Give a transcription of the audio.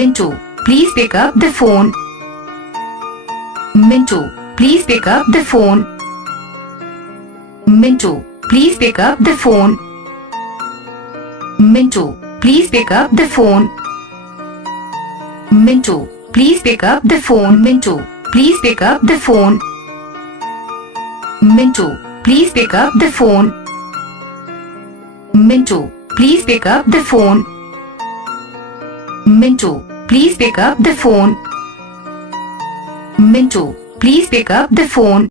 Mintu, please pick up the phone. Mintu, please pick up the phone. Mintu, please pick up the phone. Mintu, please pick up the phone. Mintu, please pick up the phone. Mintu, please pick up the phone. Mintu, please pick up the phone. Mintu, please pick up the phone. Mintu, please pick up the phone. Mintu, please pick up the phone.